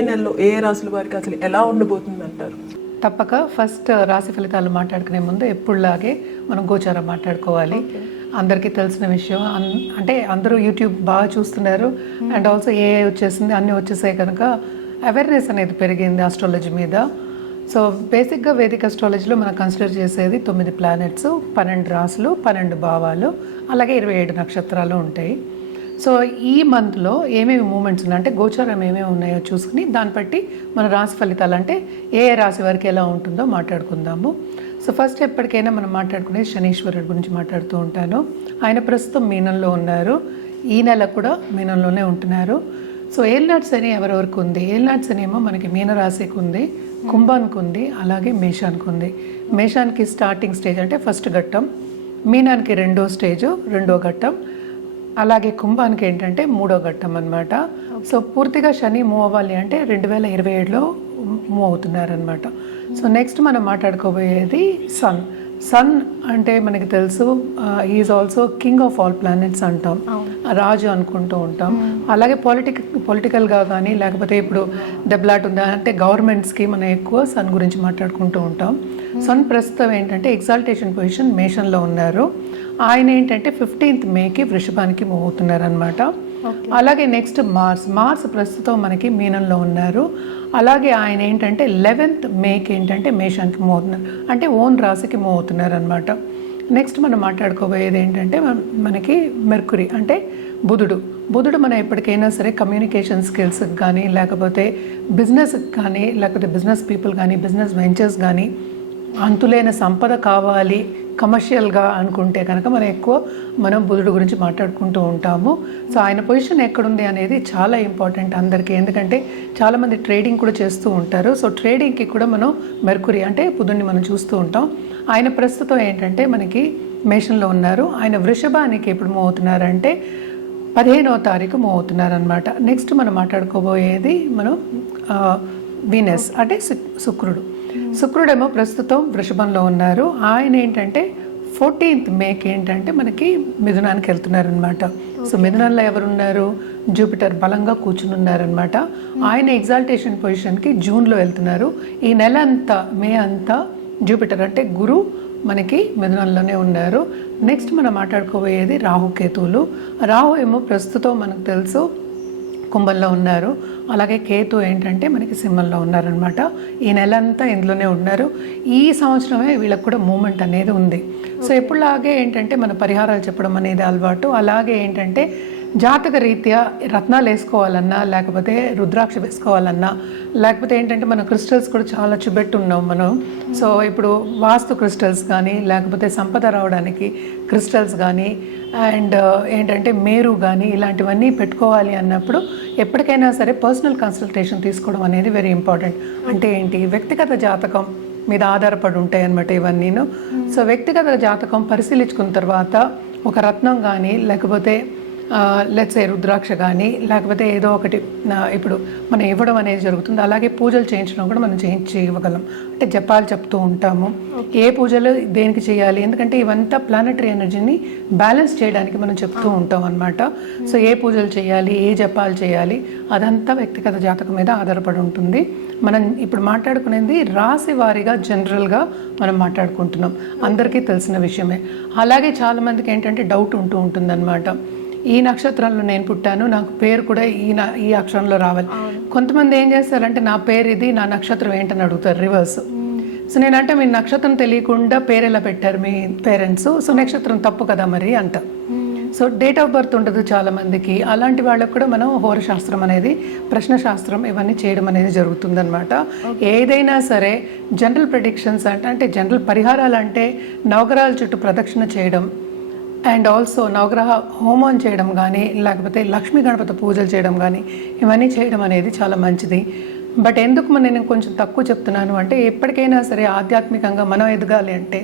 ఏ నెలలో ఏ రాశుల వారికి అసలు ఎలా ఉండబోతుంది అంటారు? తప్పక ఫస్ట్ రాశి ఫలితాలు మాట్లాడుకునే ముందు ఎప్పుడులాగే మనం గోచారం మాట్లాడుకోవాలి. అందరికీ తెలిసిన విషయం, అంటే అందరూ యూట్యూబ్ బాగా చూస్తున్నారు అండ్ ఆల్సో ఏఐ వచ్చేసింది, అన్నీ వచ్చేసాయి కనుక అవేర్నెస్ అనేది పెరిగింది ఆస్ట్రాలజీ మీద. సో బేసిక్గా వేదిక్ అస్ట్రాలజీలో మనం కన్సిడర్ చేసేది 9 ప్లానెట్స్, 12 రాశులు, 12 భావాలు, అలాగే 27 నక్షత్రాలు ఉంటాయి. సో ఈ మంత్లో ఏమేమి మూమెంట్స్ ఉన్నాయి అంటే గోచారం ఏమేమి ఉన్నాయో చూసుకుని దాన్ని బట్టి మన రాశి ఫలితాలు అంటే ఏ రాశి వారికి ఎలా ఉంటుందో మాట్లాడుకుందాము. సో ఫస్ట్ ఎప్పటికైనా మనం మాట్లాడుకునే శనీశ్వరుడు గురించి మాట్లాడుతూ ఉంటాను. ఆయన ప్రస్తుతం మీనంలో ఉన్నారు, ఈ నెల కూడా మీనంలోనే ఉంటున్నారు. సో ఏలినాటి శని ఎవరెవరికి ఉంది? ఏలినాటి శని ఏమో మనకి మీనరాశికి ఉంది, కుంభానికి ఉంది, అలాగే మేషానికి ఉంది. మేషానికి స్టార్టింగ్ స్టేజ్ అంటే ఫస్ట్ ఘట్టం, మీనానికి రెండో స్టేజు, రెండో ఘట్టం, అలాగే కుంభానికి ఏంటంటే మూడో ఘట్టం అనమాట. సో పూర్తిగా శని మూవ్ అవ్వాలి అంటే 2027లో మూవ్ అవుతున్నారనమాట. సో నెక్స్ట్ మనం మాట్లాడుకోబోయేది సన్. సన్ అంటే మనకి తెలుసు is also king of all planets అంటాం, రాజు అనుకుంటూ ఉంటాం. అలాగే పొలిటికల్గా కానీ లేకపోతే ఇప్పుడు దెబ్బలాట ఉందా అంటే గవర్నమెంట్స్కి మనం ఎక్కువ సన్ గురించి మాట్లాడుకుంటూ ఉంటాం. సన్ ప్రస్తుతం ఏంటంటే ఎగ్జాల్టేషన్ పొజిషన్ మేషన్లో ఉన్నారు. ఆయన ఏంటంటే 15th మేకి వృషభానికి మూవ్ అవుతున్నారు అనమాట. అలాగే నెక్స్ట్ మార్స్ ప్రస్తుతం మనకి మీనంలో ఉన్నారు. అలాగే ఆయన ఏంటంటే 11th మేకి ఏంటంటే మేషానికి మూవ్ అవుతున్నారు, అంటే ఓన్ రాశికి మూవ్ అవుతున్నారు అనమాట. నెక్స్ట్ మనం మాట్లాడుకోబోయేది ఏంటంటే మనకి మెర్కురీ అంటే బుధుడు మనం ఎప్పటికైనా సరే కమ్యూనికేషన్ స్కిల్స్కి కానీ లేకపోతే బిజినెస్కి కానీ లేకపోతే బిజినెస్ పీపుల్ కానీ బిజినెస్ వెంచర్స్ కానీ అంతులేని సంపద కావాలి కమర్షియల్గా అనుకుంటే కనుక మనం బుధుడు గురించి మాట్లాడుకుంటూ ఉంటాము. సో ఆయన పొజిషన్ ఎక్కడుంది అనేది చాలా ఇంపార్టెంట్ అందరికీ, ఎందుకంటే చాలామంది ట్రేడింగ్ కూడా చేస్తూ ఉంటారు. సో ట్రేడింగ్కి కూడా మనం మెర్కురీ అంటే బుధుడిని మనం చూస్తూ ఉంటాం. ఆయన ప్రస్తుతం ఏంటంటే మనకి మేషంలో ఉన్నారు. ఆయన వృషభానికి ఎప్పుడు మూవ్ అవుతున్నారంటే 15వ తారీఖు మూవ్ అవుతున్నారనమాట. నెక్స్ట్ మనం మాట్లాడుకోబోయేది వీనస్ అంటే శుక్రుడేమో ప్రస్తుతం వృషభంలో ఉన్నారు. ఆయన ఏంటంటే 14th మేకి ఏంటంటే మనకి మిథునానికి వెళ్తున్నారనమాట. సో మిథునంలో ఎవరున్నారు? జూపిటర్ బలంగా కూర్చుని ఉన్నారనమాట. ఆయన ఎగ్జాల్టేషన్ పొజిషన్కి జూన్లో వెళ్తున్నారు. ఈ నెల అంతా మే అంతా జూపిటర్ అంటే గురు మనకి మిథునంలోనే ఉన్నారు. నెక్స్ట్ మనం మాట్లాడుకోబోయేది రాహుకేతువులు. రాహు ఏమో ప్రస్తుతం మనకు తెలుసు కుంభంలో ఉన్నారు. అలాగే కేతు ఏంటంటే మనకి సింహంలో ఉన్నారనమాట. ఈ నెల అంతా ఇందులోనే ఉన్నారు. ఈ సంవత్సరమే వీళ్ళకి కూడా మూమెంట్ అనేది ఉంది. సో ఎప్పుడులాగే ఏంటంటే మన పరిహారాలు చెప్పడం అనేది అలవాటు. అలాగే ఏంటంటే జాతక రీత్యా రత్నాలు వేసుకోవాలన్నా లేకపోతే రుద్రాక్ష వేసుకోవాలన్నా లేకపోతే ఏంటంటే మన క్రిస్టల్స్ కూడా చాలా చూపెట్టున్నాం మనం. సో ఇప్పుడు వాస్తు క్రిస్టల్స్ కానీ లేకపోతే సంపద రావడానికి క్రిస్టల్స్ కానీ అండ్ ఏంటంటే మేరు కానీ ఇలాంటివన్నీ పెట్టుకోవాలి అన్నప్పుడు ఎప్పటికైనా సరే పర్సనల్ కన్సల్టేషన్ తీసుకోవడం అనేది వెరీ ఇంపార్టెంట్. అంటే ఏంటి, వ్యక్తిగత జాతకం మీద ఆధారపడి ఉంటాయి అన్నమాట ఇవన్నీను. సో వ్యక్తిగత జాతకం పరిశీలించుకున్న తర్వాత ఒక రత్నం కానీ లేకపోతే లెట్స్ ఏ రుద్రాక్ష కానీ లేకపోతే ఏదో ఒకటి ఇప్పుడు మనం ఇవ్వడం అనేది జరుగుతుంది. అలాగే పూజలు చేయించడం కూడా మనం చేయించి ఇవ్వగలం. అంటే జపాలు చెప్తూ ఉంటాము, ఏ పూజలు దేనికి చేయాలి, ఎందుకంటే ఇవంతా ప్లానటరీ ఎనర్జీని బ్యాలెన్స్ చేయడానికి మనం చెప్తూ ఉంటాం అనమాట. సో ఏ పూజలు చేయాలి, ఏ జపాలు చేయాలి, అదంతా వ్యక్తిగత జాతకం మీద ఆధారపడి ఉంటుంది. మనం ఇప్పుడు మాట్లాడుకునేది రాశి వారీగా జనరల్గా మనం మాట్లాడుకుంటున్నాం, అందరికీ తెలిసిన విషయమే. అలాగే చాలామందికి ఏంటంటే డౌట్ ఉంటూ ఉంటుందన్నమాట, ఈ నక్షత్రంలో నేను పుట్టాను, నాకు పేరు కూడా ఈ అక్షరంలో రావాలి. కొంతమంది ఏం చేస్తారంటే నా పేరు ఇది, నా నక్షత్రం ఏంటని అడుగుతారు రివర్స్. సో నేనంటే మీ నక్షత్రం తెలియకుండా పేరు ఎలా పెట్టారు మీ పేరెంట్స్, సో నక్షత్రం తప్పు కదా మరి అంట. సో డేట్ ఆఫ్ బర్త్ ఉండదు చాలామందికి. అలాంటి వాళ్ళకు కూడా మనం హోరశాస్త్రం అనేది, ప్రశ్నశాస్త్రం ఇవన్నీ చేయడం అనేది జరుగుతుందన్నమాట. ఏదైనా సరే జనరల్ ప్రెడిక్షన్స్ అంటే జనరల్ పరిహారాలు అంటే నవగ్రహాల చుట్టూ ప్రదక్షిణ చేయడం అండ్ ఆల్సో నవగ్రహ హోమం చేయడం కానీ లేకపోతే లక్ష్మీ గణపతి పూజలు చేయడం కానీ ఇవన్నీ చేయడం అనేది చాలా మంచిది. బట్ ఎందుకు నేను కొంచెం తక్కువ చెప్తున్నాను అంటే ఎప్పటికైనా సరే ఆధ్యాత్మికంగా మనం ఎదగాలి అంటే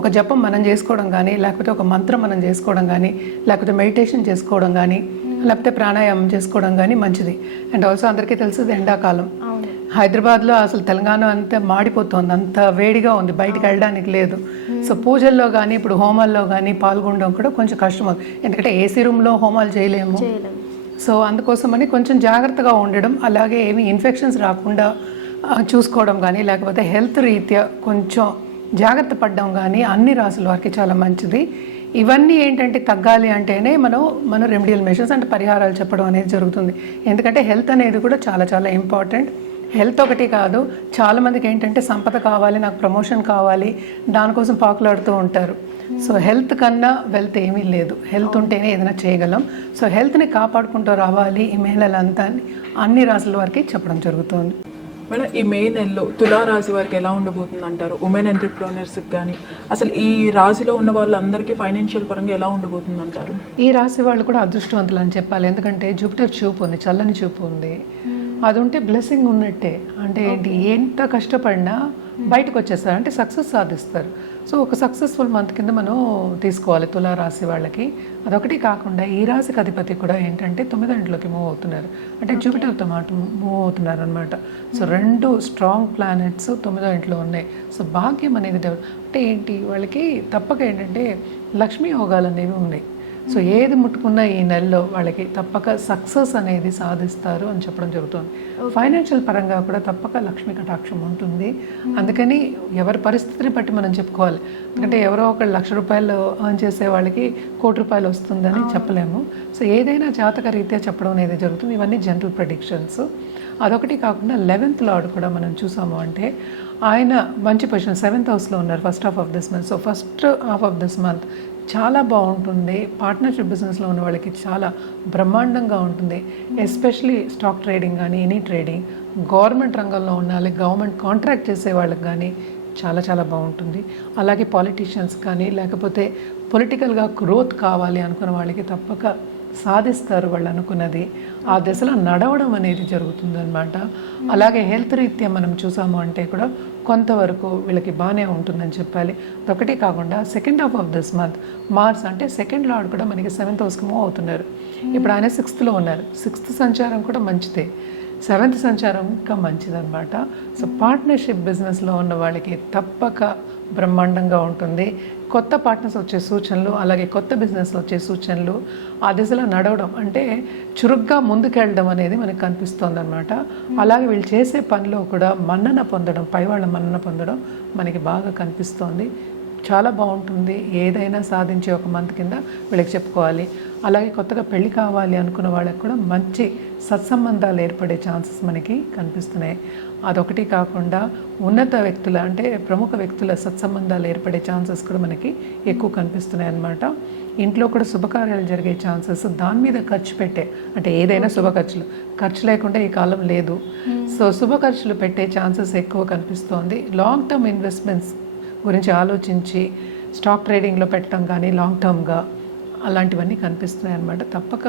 ఒక జపం మనం చేసుకోవడం కానీ లేకపోతే ఒక మంత్రం మనం చేసుకోవడం కానీ లేకపోతే మెడిటేషన్ చేసుకోవడం కానీ లేకపోతే ప్రాణాయామం చేసుకోవడం కానీ మంచిది. అండ్ ఆల్సో అందరికీ తెలుసు ఎండాకాలం హైదరాబాద్లో అసలు తెలంగాణ అంతా మాడిపోతుంది, అంత వేడిగా ఉంది, బయటికి వెళ్ళడానికి లేదు. సో పూజల్లో కానీ ఇప్పుడు హోమాల్లో కానీ పాల్గొనడం కూడా కొంచెం కష్టం అవుతుంది, ఎందుకంటే ఏసీ రూమ్లో హోమాలు చేయలేము. సో అందుకోసమని కొంచెం జాగ్రత్తగా ఉండడం, అలాగే ఏమి ఇన్ఫెక్షన్స్ రాకుండా చూసుకోవడం కానీ, లేకపోతే హెల్త్ రీత్యా కొంచెం జాగ్రత్త పడడం కానీ అన్ని రాసుల వారికి చాలా మంచిది. ఇవన్నీ ఏంటంటే తగ్గాలి అంటేనే మన రెమెడియల్ మెషర్స్ అంటే పరిహారాలు చెప్పడం అనేది జరుగుతుంది. ఎందుకంటే హెల్త్ అనేది కూడా చాలా చాలా ఇంపార్టెంట్. హెల్త్ ఒకటి కాదు, చాలామందికి ఏంటంటే సంపద కావాలి, నాకు ప్రమోషన్ కావాలి, దానికోసం పాకులాడుతూ ఉంటారు. సో హెల్త్ కన్నా వెల్త్ ఏమీ లేదు. హెల్త్ ఉంటేనే ఏదైనా చేయగలం. సో హెల్త్ని కాపాడుకుంటూ రావాలి ఈ మహిళలంతా అన్ని రాసుల వారికి చెప్పడం జరుగుతుంది. మేడం, ఈ మే నెలలో తులారాశి వారికి ఎలా ఉండబోతుంది అంటారు? ఉమెన్ ఎంటర్ప్రెన్యూర్స్కి కానీ అసలు ఈ రాశిలో ఉన్న వాళ్ళందరికీ ఫైనాన్షియల్ పరంగా ఎలా ఉండబోతుంది అంటారు? ఈ రాశి వాళ్ళు కూడా అదృష్టవంతులు అని చెప్పాలి. ఎందుకంటే జూపిటర్ చూపు ఉంది, చల్లని చూపు ఉంది. అది ఉంటే బ్లెస్సింగ్ ఉన్నట్టే. అంటే ఏంటి, ఎంత కష్టపడినా బయటకు వచ్చేస్తారు, అంటే సక్సెస్ సాధిస్తారు. సో ఒక సక్సెస్ఫుల్ మంత్ కింద మనం తీసుకోవాలి తులారాశి వాళ్ళకి. అదొకటి కాకుండా ఈ రాశికి అధిపతి కూడా ఏంటంటే 9వ ఇంట్లోకి మూవ్ అవుతున్నారు, అంటే జూపిటర్తో మాట మూవ్ అవుతున్నారు అనమాట. సో 2 స్ట్రాంగ్ ప్లానెట్స్ 9వ ఇంట్లో ఉన్నాయి. సో భాగ్యం అనేది అంటే ఏంటి, వాళ్ళకి తప్పక ఏంటంటే లక్ష్మీ యోగాలు అనేవి ఉన్నాయి. సో ఏది ముట్టుకున్నా ఈ నెలలో వాళ్ళకి తప్పక సక్సెస్ అనేది సాధిస్తారు అని చెప్పడం జరుగుతుంది. ఫైనాన్షియల్ పరంగా కూడా తప్పక లక్ష్మీ కటాక్షం ఉంటుంది. అందుకని ఎవరి పరిస్థితిని బట్టి మనం చెప్పుకోవాలి. ఎందుకంటే ఎవరో ఒక ₹1,00,000 ఎర్న్ చేసే వాళ్ళకి ₹1,00,00,000 వస్తుందని చెప్పలేము. సో ఏదైనా జాతక రీత్యా చెప్పడం అనేది జరుగుతుంది. ఇవన్నీ జనరల్ ప్రెడిక్షన్స్. అదొకటి కాకుండా 11th లార్డ్ కూడా మనం చూసాము అంటే ఆయన మంచి పొజిషన్ 7th హౌస్లో ఉన్నారు first half of this month. So first half of this month చాలా బాగుంటుంది. పార్ట్నర్షిప్ బిజినెస్లో ఉన్న వాళ్ళకి చాలా బ్రహ్మాండంగా ఉంటుంది. ఎస్పెషలీ స్టాక్ ట్రేడింగ్ కానీ, ఎనీ ట్రేడింగ్, గవర్నమెంట్ రంగంలో ఉన్న వాళ్ళకి, గవర్నమెంట్ కాంట్రాక్ట్ చేసే వాళ్ళకి కానీ చాలా చాలా బాగుంటుంది. అలాగే పాలిటీషియన్స్ కానీ, లేకపోతే పొలిటికల్గా గ్రోత్ కావాలి అనుకున్న వాళ్ళకి తప్పక సాధిస్తారు వాళ్ళు అనుకున్నది. ఆ దశలో నడవడం అనేది జరుగుతుందన్నమాట. అలాగే హెల్త్ రీత్యా మనం చూసాము అంటే కూడా కొంతవరకు వీళ్ళకి బాగానే ఉంటుందని చెప్పాలి. అదొకటి కాకుండా second half of this month Mars అంటే సెకండ్ లార్డ్ కూడా మనకి 7th హౌస్కి మూవ్ అవుతున్నారు. ఇప్పుడు ఆయన 6thలో ఉన్నారు. 6th సంచారం కూడా మంచిదే, 7th సంచారం ఇంకా మంచిదన్నమాట. సో పార్ట్నర్షిప్ బిజినెస్లో ఉన్న వాళ్ళకి తప్పక బ్రహ్మాండంగా ఉంటుంది. కొత్త పార్ట్నర్స్ వచ్చే సూచనలు, అలాగే కొత్త బిజినెస్లు వచ్చే సూచనలు, ఆ దిశలో నడవడం అంటే చురుగ్గా ముందుకెళ్ళడం అనేది మనకు కనిపిస్తుంది అనమాట. అలాగే వీళ్ళు చేసే పనిలో కూడా మన్నన పొందడం, పైవాళ్ళ మన్నన పొందడం మనకి బాగా కనిపిస్తోంది. చాలా బాగుంటుంది. ఏదైనా సాధించే ఒక మంత్ కింద వీళ్ళకి చెప్పుకోవాలి. అలాగే కొత్తగా పెళ్లి కావాలి అనుకున్న వాళ్ళకి కూడా మంచి సత్సంబంధాలు ఏర్పడే ఛాన్సెస్ మనకి కనిపిస్తున్నాయి. అదొకటి కాకుండా ఉన్నత వ్యక్తుల అంటే ప్రముఖ వ్యక్తుల సత్సంబంధాలు ఏర్పడే ఛాన్సెస్ కూడా మనకి ఎక్కువ కనిపిస్తున్నాయి అన్నమాట. ఇంట్లో కూడా శుభకార్యాలు జరిగే ఛాన్సెస్, దాని మీద ఖర్చు పెట్టే అంటే ఏదైనా శుభ ఖర్చు లేకుండా ఈ కాలం లేదు. సో శుభ ఖర్చులు పెట్టే ఛాన్సెస్ ఎక్కువ కనిపిస్తోంది. లాంగ్ టర్మ్ ఇన్వెస్ట్మెంట్స్ గురించి ఆలోచించి స్టాక్ ట్రేడింగ్లో పెట్టడం కానీ, లాంగ్ టర్మ్గా అలాంటివన్నీ కనిపిస్తున్నాయి అన్నమాట. తప్పక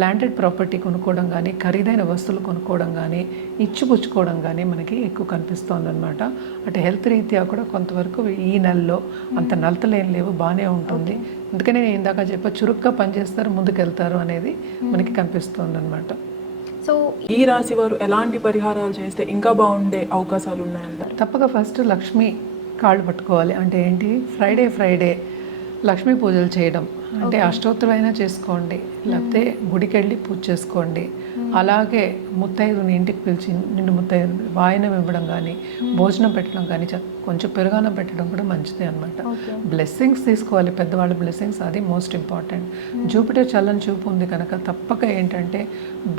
ల్యాండెడ్ ప్రాపర్టీ కొనుక్కోవడం కానీ, ఖరీదైన వస్తువులు కొనుక్కోవడం కానీ, ఇచ్చిపుచ్చుకోవడం కానీ మనకి ఎక్కువ కనిపిస్తుంది అనమాట. అంటే హెల్త్ రీత్యా కూడా కొంతవరకు ఈ నెలలో అంత నలతలేం లేవు, బాగానే ఉంటుంది. అందుకని నేను ఇందాక చురుగ్గా పనిచేస్తారు, ముందుకెళ్తారు అనేది మనకి కనిపిస్తుంది అనమాట. సో ఈ రాశి వారు ఎలాంటి పరిహారాలు చేస్తే ఇంకా బాగుండే అవకాశాలు ఉన్నాయంటారు? తప్పక ఫస్ట్ లక్ష్మి కాళ్ళు పట్టుకోవాలి. అంటే ఏంటి, ఫ్రైడే లక్ష్మీ పూజలు చేయడం, అంటే అష్టోత్తరైనా చేసుకోండి, లేకపోతే గుడికి వెళ్ళి పూజ చేసుకోండి. అలాగే ముత్తైదుని ఇంటికి పిలిచి నిండు ముత్తైదు వాయనం ఇవ్వడం కానీ, భోజనం పెట్టడం కానీ, కొంచెం పెరుగానం పెట్టడం కూడా మంచిదే అనమాట. బ్లెస్సింగ్స్ తీసుకోవాలి, పెద్దవాళ్ళ బ్లెస్సింగ్స్, అది మోస్ట్ ఇంపార్టెంట్. జూపిటర్ చల్లని చూపు ఉంది కనుక తప్పక ఏంటంటే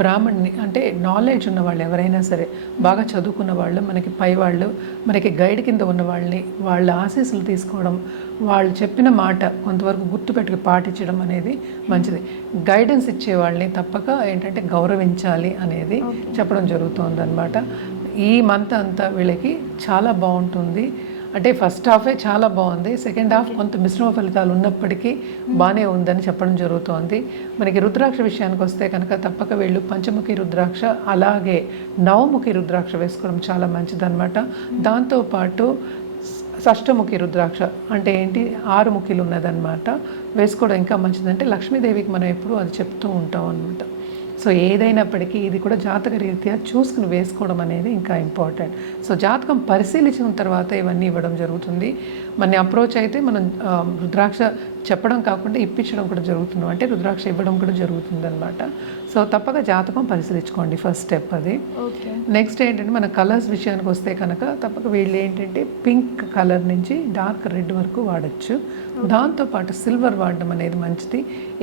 బ్రాహ్మణ్ని అంటే నాలెడ్జ్ ఉన్న వాళ్ళు ఎవరైనా సరే, బాగా చదువుకున్న వాళ్ళు, మనకి పై వాళ్ళు, మనకి గైడ్ కింద ఉన్న వాళ్ళని, వాళ్ళ ఆశీస్సులు తీసుకోవడం, వాళ్ళు చెప్పిన మాట కొంతవరకు గుర్తుపెట్టుకు పాటించడం అనేది మంచిది. గైడెన్స్ ఇచ్చే వాళ్ళని తప్పక ఏంటంటే గౌరవించాలి అనేది చెప్పడం జరుగుతుంది అనమాట. ఈ మంత్ అంతా వీళ్ళకి చాలా బాగుంటుంది. అంటే ఫస్ట్ హాఫే చాలా బాగుంది, సెకండ్ హాఫ్ కొంత మిశ్రమ ఫలితాలు ఉన్నప్పటికీ బాగానే ఉందని చెప్పడం జరుగుతోంది. మనకి రుద్రాక్ష విషయానికి వస్తే కనుక తప్పక వీళ్ళు పంచముఖి రుద్రాక్ష, అలాగే నవముఖి రుద్రాక్ష వేసుకోవడం చాలా మంచిదన్నమాట. దాంతోపాటు షష్టముఖి రుద్రాక్ష అంటే ఏంటి, 6 ముఖిలు ఉన్నదన్నమాట, వేసుకోవడం ఇంకా మంచిదంటే లక్ష్మీదేవికి మనం ఎప్పుడు అది చెప్తూ ఉంటాం అనమాట. సో ఏదైనప్పటికీ ఇది కూడా జాతక రీత్యా చూసుకుని వేసుకోవడం అనేది ఇంకా ఇంపార్టెంట్. సో జాతకం పరిశీలించిన తర్వాత ఇవన్నీ ఇవ్వడం జరుగుతుంది. మన అప్రోచ్ అయితే మనం రుద్రాక్ష చెప్పడం కాకుండా ఇప్పించడం కూడా జరుగుతుంది, అంటే రుద్రాక్ష ఇవ్వడం కూడా జరుగుతుంది అనమాట. సో తప్పక జాతకం పరిశీలించుకోండి, ఫస్ట్ స్టెప్ అది. నెక్స్ట్ ఏంటంటే మన కలర్స్ విషయానికి వస్తే కనుక తప్పక వీళ్ళు ఏంటంటే పింక్ కలర్ నుంచి డార్క్ రెడ్ వరకు వాడచ్చు. దాంతోపాటు సిల్వర్ వాడడం అనేది మంచిది.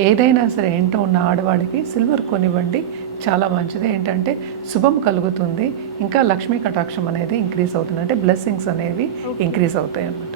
ఏదైనా సరే ఇంట్లో ఉన్న ఆడవాళ్ళకి సిల్వర్ కొనివ్వండి, చాలా మంచిది. ఏంటంటే శుభం కలుగుతుంది, ఇంకా లక్ష్మీ కటాక్షం అనేది ఇంక్రీజ్ అవుతుంది, అంటే బ్లెస్సింగ్స్ అనేవి ఇంక్రీజ్ అవుతాయి అన్నమాట.